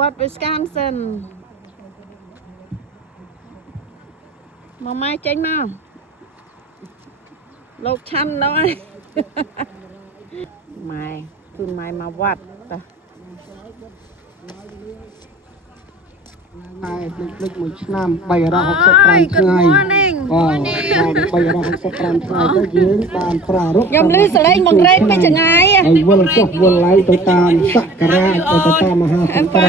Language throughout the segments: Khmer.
วัดวิสกันสันมาไม้เจ๊งมาโลกชันแล้วไอ้ไม้คือไม้มาวัดป่ะไอ้เล็กๆมือน้ำใบระหกสปรานไงก็ใบระหกสปรานไงก็ยืนตามปรารบยำลือสไลด์มังเรนไปจะไงอ่ะวนจบวนไล่ไปตามสักการะไปตามมหาสังฆรา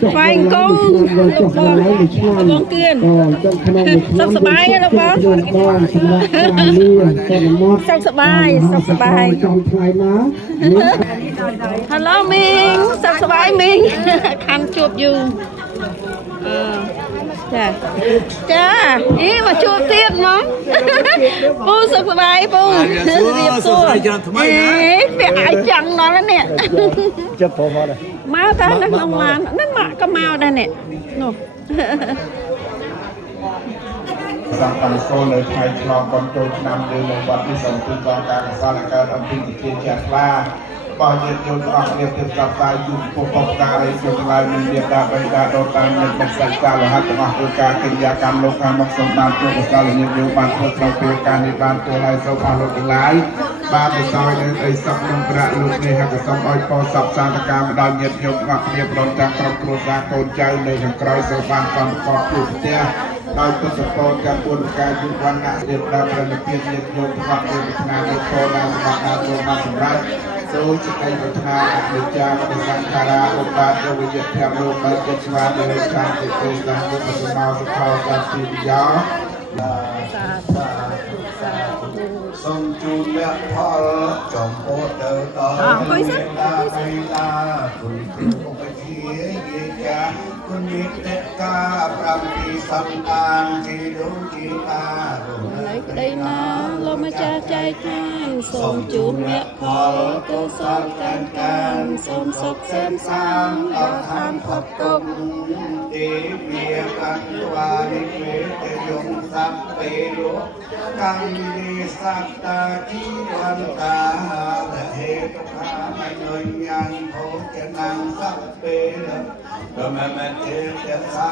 ชไฟกงวนจบวนไล่มือน้ำก็จนขนมมือน้ำสบายแล้วปะยนบ้านสำหรับการเลี้ยงแค่หมดสบายสบายจอมไทยนะฮัลโหลมิงสบายมิงคันจูบอยู่จ้าอีมาจูบเตี้ยมั้งปูสบายปูเรียบสู้เอ๊ะไปหายจังนอนแล้วเนี่ยจะพอมาเลยมาตานั่งลงมานั่นมาก็มาได้เนี่ยโน่สังกัดโซนเลยไทยคลองคนโจรนำเดินลงวัดที่สมบูรณ์กองการสร้างการทำพิธีเทียนแจกลาบ่อเย็นโยนออกเรียบเทียบกับตายยุ่งปกป้องการในจุดลายมีเดียดาไปดาโดตามในเป็นสัจจาลหัตถะคือการกิริยากรรมโลกามักสมบานตัวกุศลเยียวยบานตัวเราเปลี่ยนการในบานตัวลายโซฟาโลกหลายบานตัวซอยในไอซับลงกระลุกในหักสมอ้อยพอสับสารการดาวเย็นโยมอักเรียบร้อยจากครอบครัวสากลใจในทางไกลโซฟาความประกอบอยู่เตี้ยโดยตุสปอนการปนการยุวันณะเรียบดาวประเพียรเยียโยมความเป็นนาในโคนาสมานาโตมาสมัยโดยจะได้พัฒนาในจาเป็นสังขาราอุปาทวิญญาณแถมโลกมาเกิดมาในชาติเป็นสังกุศลมาสุขาวการปียาสมจูเมฆพอลจอมโพเดอร์ต่อไปลาคุณครูไปเที่ยยาคุณมิตรกาปรำปีสัมพันธ์ที่ดูจีตาlấy cái đây nó lo mà cha trai than sôm chun mẹ phò tô sôm can sôm sọc xem sang ở tham phật công tí bia căn qua đi về để dùng sắp về lúc căn đi sắp ta chi văn ta là hệ tục hạ mà người nhân thổ chân năng sắp về rồi mà chết chết xa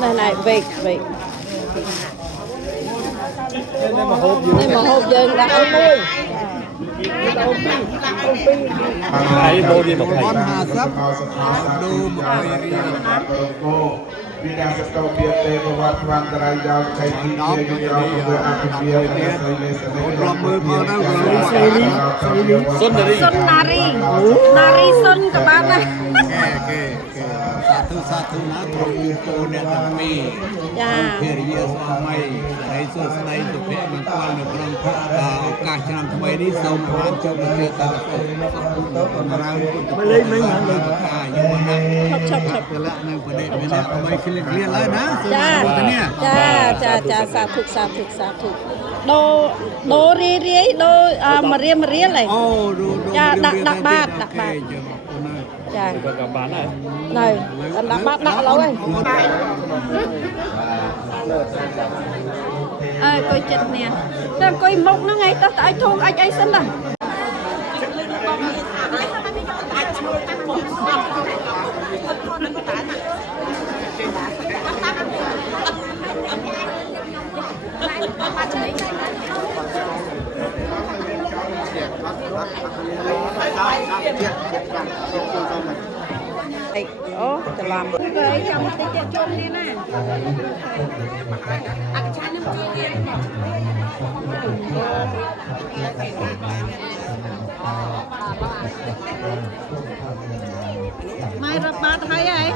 này này vịt vịt đây mà hộp dân đã ôm luôn Hãy subscribe cho kênh Ghiền Mì Gõ để không bỏ vì đang sẽ câu biệt tê và hoạt hoàn trai giao chạy thị địa dùng giao của ác bia và xây lê sẽ lấy lòng mơ mơ nào Xuân nari nari xuân các bạn này satu na trong cô nè thằng mi kể gì sao mày thấy số này tụi bé mình quan được làm phật cả trăm thằng mày đi sông quan cho mình biết ta mà lấy mấy ngàn lấy nhưng mà chọc cái lạ này của đệ mình làm mày khi liền lại nè cha sa thục đô ri đô mà ria này cha đặt bát chà này đặt bát đặt lâu rồi coi chật nè đang coi mốc nó ngay ta tại thôn anh ấy xin rồi Ồ, tự làm cái trong cái chợ chôn này nè. Ăn chán nó chưa kia. Mai rập bát hay ấy.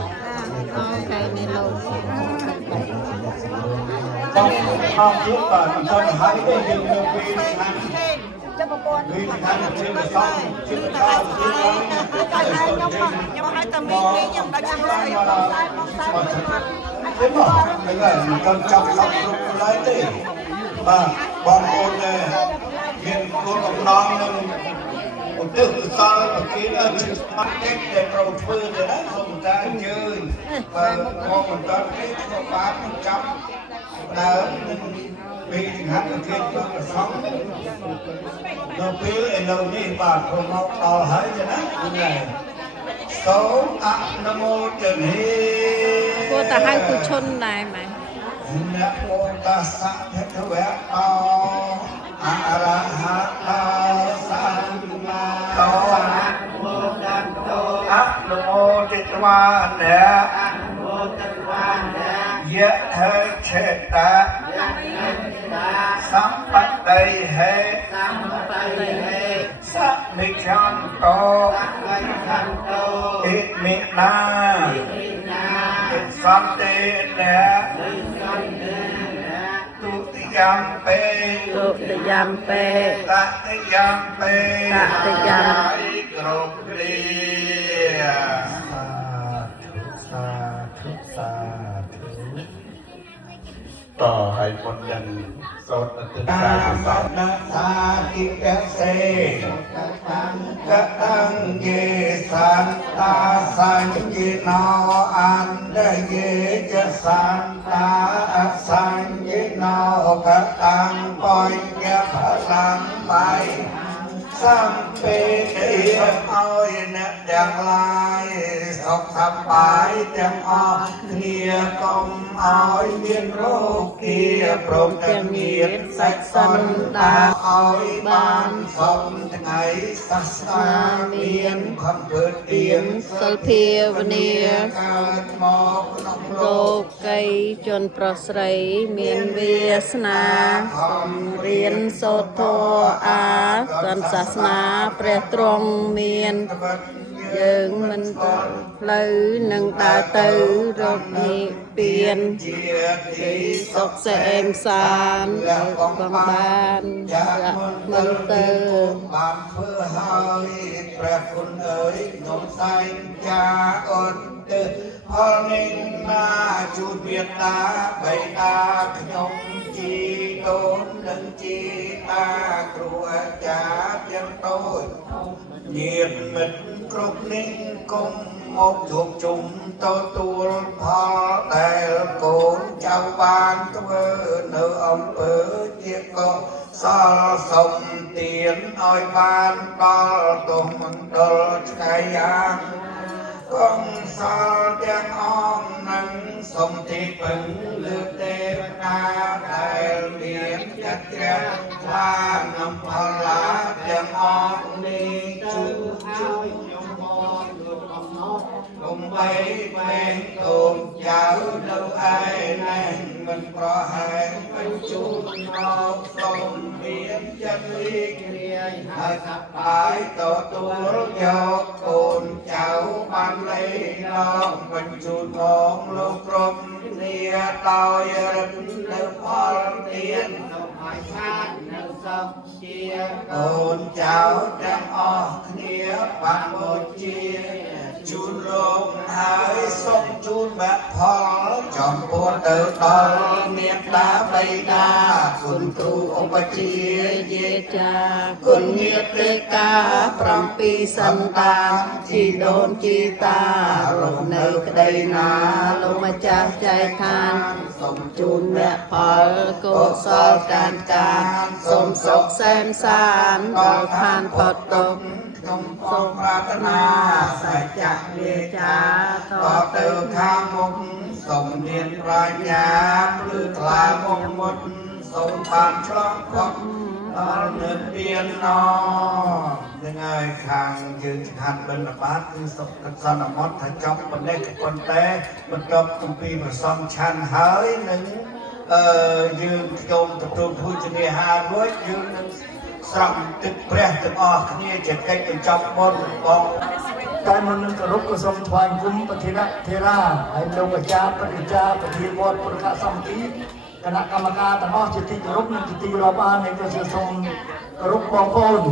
Ok, này lâu. Không trước và trong hai cái dừng được vì cho một con vì thằng trên là xong trên là xong nhưng mà hai tầm mình nhưng đã chăm lại thế mà mấy người mình cần chăm sóc lúc lấy thì mà bọn con này hiện con còn non nên một tự sao một tí là mình bắt kết để đầu tư rồi đó không ra chơi và con mình ta kết cho 3% đó ពេលហាត់ប្រធានលោកប្រសងទៅពេលឥឡូវនេះបាទខ្ញុំមកដល់ហើយចឹងណាសូមអនុមោទនា គួរតែហៅគូឈុនដែរម៉ែ นะโมตัสสะภะคะวะโตอะระหะโตสัมมาสัมพุทธัสสะอะนะโมจิตวานะอะนะโมจิตวานะยะเทเชตะสัมปติเหสัมมิชันโตอิมินาสันตินะตุติยมเป ตุติยมเป ตติยมเป ตติยม กรุบเรียสาธุสาธุต่อให้คนยังโสดตึกสาธุสาธุสาธิกเสกะตังเยสันตาสัญญิโนอันเดเยจะสันตาสัญญิโนกะตังปัญญาพลังไปสัมเปติเอาเนี่ยดังลายสุขสบายจังออกเนียกมเอาเมียนโรคเกียโปรดจะเมียนสักสันตาเอาบ้านสมไงสักสาเมียนคนเปิดเตียน សិលភាវនា เกิดหมอกนกโล โล ก កីជនប្រុសស្រីមានវាសនារៀនសូត្រធម៌អាសន្សាសនាព្រះទ្រង់មានយើងមិនទៅផ្លូវនឹងដើរទៅរកនិព្វាន ជា ទីសុខសេមសានបងបានយកមិនទៅ បានធ្វើហើយព្រះគុណអើយខ្ញុំសែងចាអត់ទៅផលនឹងណាជួនមេត្តាបៃតាខ្ញុំជីដូននឹងជីតាគ្រូអាចារ្យទាំងតូចញាតិមិត្តគ្រប់នឹងគុំមកជួបជុំទទួលផលដែលកូនចៅបានធ្វើនៅអំពើជាកុសលសុំទានឲ្យបានដល់ទុំមណ្ឌលថ្ងៃយ៉ាងកងសលទាំងអងនឹងសុំទីពឹងលើទេវតាដែលមានចិត្តជ្រះថ្លានឹងផលឡាទាំងអងនេះជួយខ្ញុំមកដូចអំណោកុំបីពេងកូនចៅនៅឯណែនមិនប្រហែលបញ្ជូនមកសូមមានចិត្តរីករាយហើយសប្បាយទទួលយកកូនចៅបានលេឡងបញ្ជូនមកលោកក្រុមគ្នាដោយរឹកនៅផលទានសូមឲ្យខាតនៅសុខជាកូនចៅទាំងអស់គ្នាបានបូជាជូនលោកហើយសូមជូនមគ្គផលចំពោះទៅដល់មេត្តាបៃតាគុណគ្រូឧបជាយាចាគុណញាតិកា7សន្តានជីដូនជីតារស់នៅក្តីណាលោកម្ចាស់ចែកឋានសូមជូនមគ្គផលកុសលការសូមសុខសែនសានដល់ឋានផុតទុក្ខខ្ញុំសូមប្រាថ្នាសច្ចៈវាចាតទៅខាងមុខសូមមានប្រាជ្ញាភ្លឺថ្លាមុខមុតសូមបានឆ្លងផុតដល់និព្វានណនឹងហើយខាងយើងចង្ហាន់បិណ្ឌបាតគឺសុខសន្មត់ថាចប់ប៉ុណ្ណេះប៉ុន្តែបន្ទាប់ពីប្រសំឆាន់ហើយនឹងយើងខ្ញុំទទួលភោជនាហាររួចយើងនឹងស្រង់ទឹកព្រះទាំងអស់គ្នាជាកិច្ចបញ្ចប់បុណ្យបងតែមុននឹងគោរពក៏សូមថ្វាយគុំប្រធានធេរាហើយលោកអាចារ្យបរិយាប្រធានវត្តពុទ្ធសមិទ្ធគណៈកម្មការទាំងអស់ជាទីគោរពនិងជាទីរាប់អាននៃក៏សូមគោរពបងប្អូន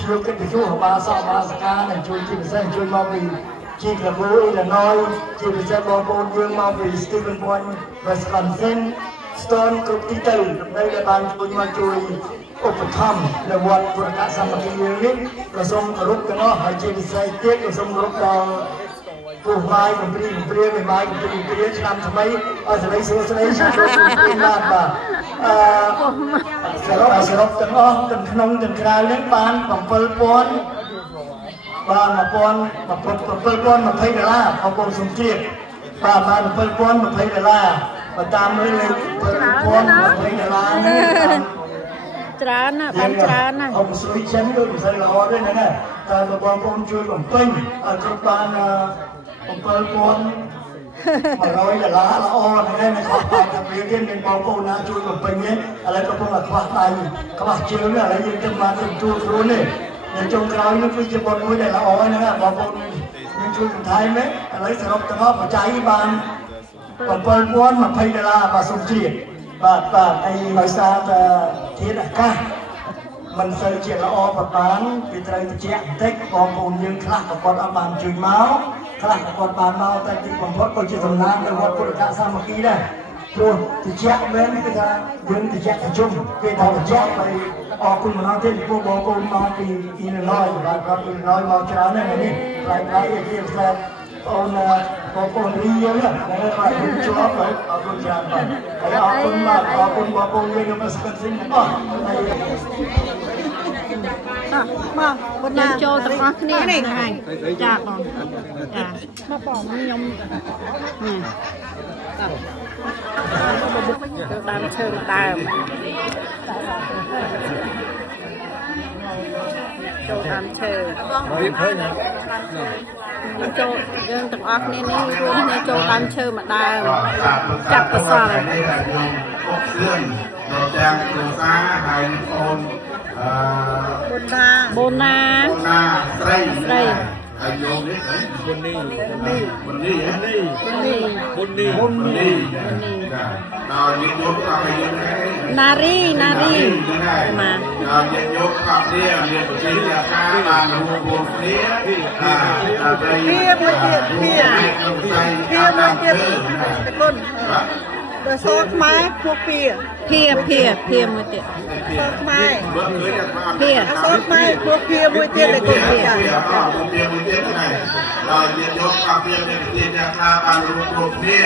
ជាកិត្តិយសរបស់សមាជិកនិងជួយជាពិសេសជួយមកពីជាក្លប៊ូអ៊ីលីណូយជាពិសេសបងប្អូនយើងមកពី Stephen Point Wisconsin Stone គ្រប់ទីទៅដើម្បីដែលបានជួយមកជួយឧបត្ថម្ភនៅវត្តពុទ្ធសាមគ្គីយើងនេះក៏សូមគោរពទាំងអស់ហើយជាពិសេសទៀតក៏សូមគោរពដល់ពុះម៉ាយកំព្រីកំព្រាម៉ាយកំព្រីកំព្រាឆ្នាំថ្មីឲ្យសេរីសួស្តីជំរាបបាទ សរុបទាំងអស់ទាំងក្នុងទាំងក្រៅនេះបាន7,000បាន$7,020អបសុំជៀបបាន$7,020បើតាមលើលេខ$7,020នេះច្រើនណាស់បានច្រើនណាស់ អបសុយចិនដូចមិនសូវល្អទេហ្នឹងតែបងប្អូនជួយបំពេញឲ្យគ្រប់បាន$7,100ល្អហ្នឹងណាគាត់បានតែវាទៀតមានបងប្អូនណាជួយបំពេញទេឥឡូវកំពុងតែខ្វះដៃខ្វះជើងឥឡូវយើងទៅបានទៅជួខ្លួននេះនៅចុងក្រោយនេះគឺជាបុណ្យមួយដែលល្អហ្នឹងណាបងប្អូនយើងជួយបន្ថែមទេឥឡូវសរុបទាំងអស់បច្ច័យបាន$7,020បាទសូមជៀបបាទហើយដោយសារតែធាតុអាកាសមិនសូវជាល្អប្របានវាត្រូវត្រជាក់បន្តិចបងប្អូនយើងខ្លះក៏គាត់អត់បានជួយមកខ្លះក៏គាត់បានមកតែទីបំផុតក៏ជាសំណាងទៅវត្តពុទ្ធសាមគ្គីដែរព្រោះត្រជាក់មែនគឺថាយើងត្រជាក់ប្រជុំគេថាត្រជាក់ហើយអរគុណម្ដងទៀតពួកបងប្អូនមកពីអ៊ីលីណូយបាទគាត់អ៊ីលីណូយមកច្រើនណាស់នេះផ្លែគេផ្លែបងប្អូនរីយើងណាគាត់ជួយអរគុណច្រើនបាទហើយអរគុណមកអរគុណបងប្អូនយើងមកស្គាល់សិនអស់មកបុណ្យចូលទាំងអស់គ្នានេះហើយចាបងចាមកបងខ្ញុំទៅដើមឈើដើមចូលដើមឈើចូលយើងទាំងអស់គ្នានេះរួមគ្នាចូលដើមឈើមកដើមចាប់កសល ទាំងគ្រួសារហើយអូនបូណាស្រីហើយយោមនេះបុននេះដល់យើងយកក៏ឲ្យយើងណារីមកដល់យើងយកក៏គ្នាមានប្រជែងការបានរួមគ្នាដើម្បីមួយទៀតគុណដោយសូត្រខ្មែរពួកភាមួយទៀតសូត្រខ្មែរសូត្រខ្មែរពួកភាមួយទៀតដែលគុណចា៎ពួកភាមួយទៀតហ្នឹងដល់យើងយកក៏គ្នាមានប្រជែងការបានរួមគ្នា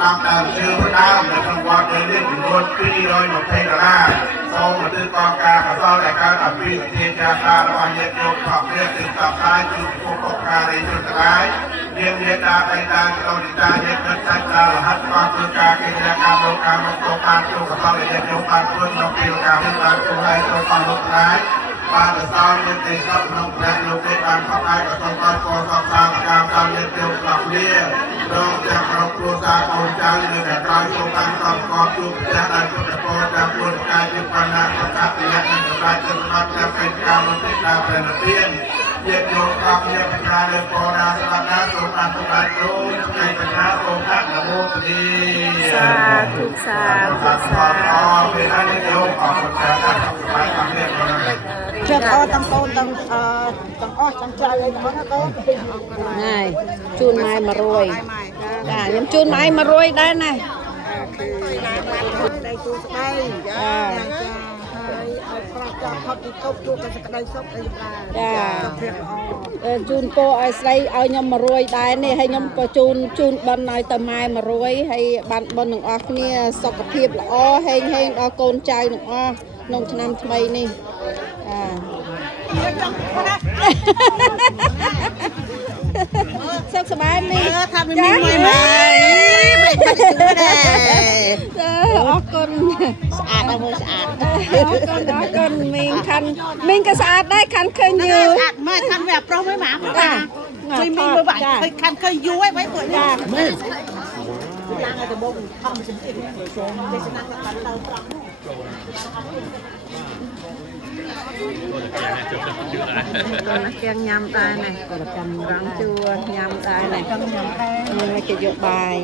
តាមដើមជើងដើមនៅក្នុងវត្តនេះចំនួន$220សូមឧទ្ទិសកងការកសលដែលកើតអំពីវិទ្យាការរបស់ញាតិញោមខកគ្នាគឺតាមផ្សាយជួយពុទ្ធការីជនទាំងឡាយមានមេត្តាបៃតាចោទិតាញាតិមិត្តសាច់តារហ័សក៏ធ្វើការកិច្ចការមកការមកទៅបានចូលកសលញាតិញោមបានធ្វើក្នុងពេលការនេះបានគួរឲ្យចូលតាមលោកទាំងឡាយបានប្រសើរនៅទីសពក្នុងព្រះលោកទេបានខកឯកសំបានកសាងសាងការតាមញាតិញោមទាំងគ្នារងទាំងក្រុមគ្រួសារកូនចៅនៅតែក្រោយចូលបានសំកប់ជួបផ្ទះដែលពុទ្ធពរតាមពុទ្ធកាយជាបណ្ណាប្រកាសពីអ្នកនឹងសម្រាប់សម្រាប់តាមកិច្ចការមកទីតាមព្រះនិព្វានញាតិញោមក៏មានប្រការលើពរណាសម្រាប់ណាសូមបានសម្រាប់ចូលថ្ងៃបញ្ញាសូមអនុមោទនីសាធុពេលនេះញោមអរគុណច្រើនណាស់សម្រាប់តាមនេះចិត្តអត់ទាំងកូនទាំងអស់ទាំងចៅអីទាំងអស់ណាកូនហើយជូនម៉ែ100ចាខ្ញុំជូនម៉ែ100ដែរណាដៃគូស្ដីហើយឲ្យប្រោះចាប់ផុតពីទុកជួបតែសេចក្តីសុខអីចាជូនពរឲ្យស្រីឲ្យខ្ញុំ100ដែរនេះហើយខ្ញុំក៏ជូនបិណ្ឌឲ្យទៅម៉ែ100ហើយបានបិណ្ឌទាំងអស់គ្នាសុខភាពល្អហេងដល់កូនចៅទាំងអស់ក្នុងឆ្នាំថ្មីនេះសុខសប្បាយមីថាមីមួយម៉ែមិនបាច់ទៅដែរអរគុណស្អាតដល់មើលស្អាតអរគុណមីងក៏ស្អាតដែរខាន់ឃើញយូរស្អាតម៉ែខាន់វាប្រុសមួយម៉ាចាជួយមីមើលបាច់ខាន់ឃើញយូរហើយពួកនេះមែនយ៉ាងឲ្យទៅបងខំជំទាវទេស្នាក់បានទៅប្រាប់ទាំងញ៉ាំដែរណារំជួញ៉ាំដែរណានេះគេយកបាយ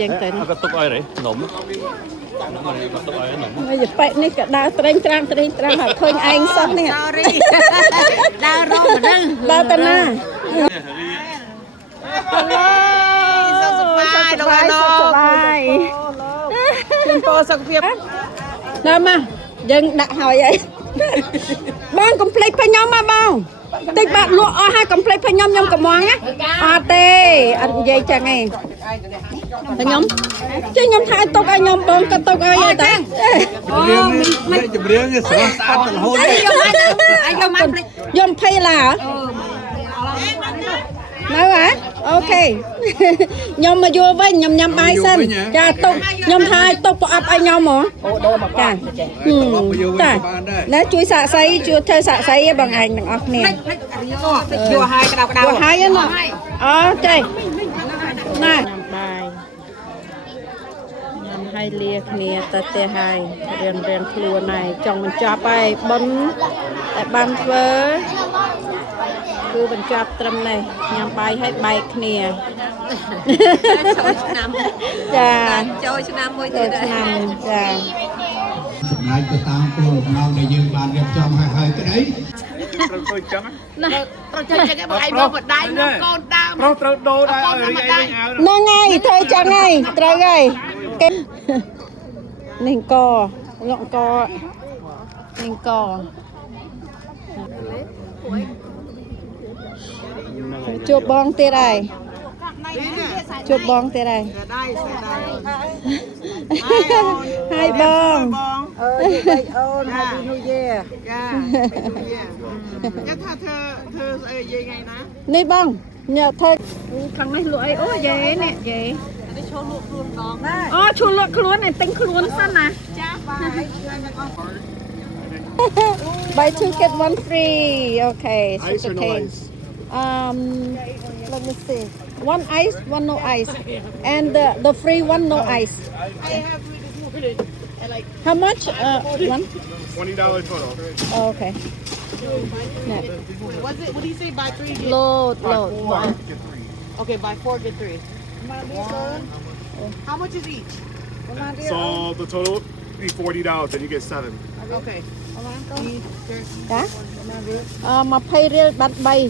យើងទៅក៏ទុកឲ្យរេនំក៏ទុកឲ្យនំហើយប៉ែកនេះក៏ដើរត្រេងត្រាំហើយឃើញឯងសោះនេះដើររងទៅដើរទៅណាសុខសប្បាយជូនពរសុខភាពដល់មកយើងដាក់ហើយអីបងកុំភ្លេច ភញញ៉ាំមកបងតិចបាត់លក់អស់ហើយកុំភ្លេចភញញ៉ាំខ្ញុំកំងណាអត់ទេអត់និយាយចឹងទេភញញ៉ាំចេះខ្ញុំថាឲ្យទុកឲ្យខ្ញុំបងក៏ទុកឲ្យតែ ជំរឿនស្រស់ស្អាតរហូត យំភ័យឡានៅហ៎អូខេខ្ញុំមកយួរវិញខ្ញុំញ៉ាំបាយសិនចាទុកខ្ញុំថាឲ្យទុកប្រអប់ឲ្យខ្ញុំហ៎ចាណាជួយសាក់សីជួយធ្វើសាក់សីឯងបងឯងទាំងអស់គ្នាយួរហើយក្តៅយួរហើយណាអូចេះណាញ៉ាំបាយញ៉ាំហើយលាគ្នាទៅផ្ទះហើយរៀងខ្លួនហើយចង់បញ្ចប់ហើយបុណ្យតែបានធ្វើគឺបញ្ចប់ត្រឹមនេះញ៉ាំបាយឲ្យបែកគ្នាចូលឆ្នាំចាចូលឆ្នាំមួយទៀតឆ្នាំចា សម្រាប់ទៅតាមគោលបំណងដែលយើងបានរៀបចំឲ្យហើយក្តីត្រូវធ្វើចឹងណាត្រូវចឹងគេបងឯងមកបដៃមកកូនដើមប្រុសត្រូវដូរដែរឲ្យរីឯងវិញហ្នឹងហើយធ្វើចឹងហើយត្រូវហើយគេនេះកលក់កនេះកជួបបងទៀតហើយជួបបងទៀតហើយហើយបងអូន Happy New Year ចាថាធ្វើស្អីនិយាយថ្ងៃណា នេះបងញ៉ាំធ្វើខាងនេះលក់អីអូយាយនេះយាយ នេះឈរលក់ខ្លួនម្ដងដែរ អូឈួលលក់ខ្លួនឯងទិញខ្លួនសិនណា ចាបាយជួយទាំងអស់ Buy 2 get 1 free. Okay. Ice or no ice? Let me see. One ice, one no ice, and the free one no ice. I have like How much? One. $20 total. Oh, okay. Yeah. what's it? What do you say? Buy 3 get Load. okay. Buy 4 get 3. How much is each? So the total would be $40, and you get 7. Okay. ចា20រៀលបាត់3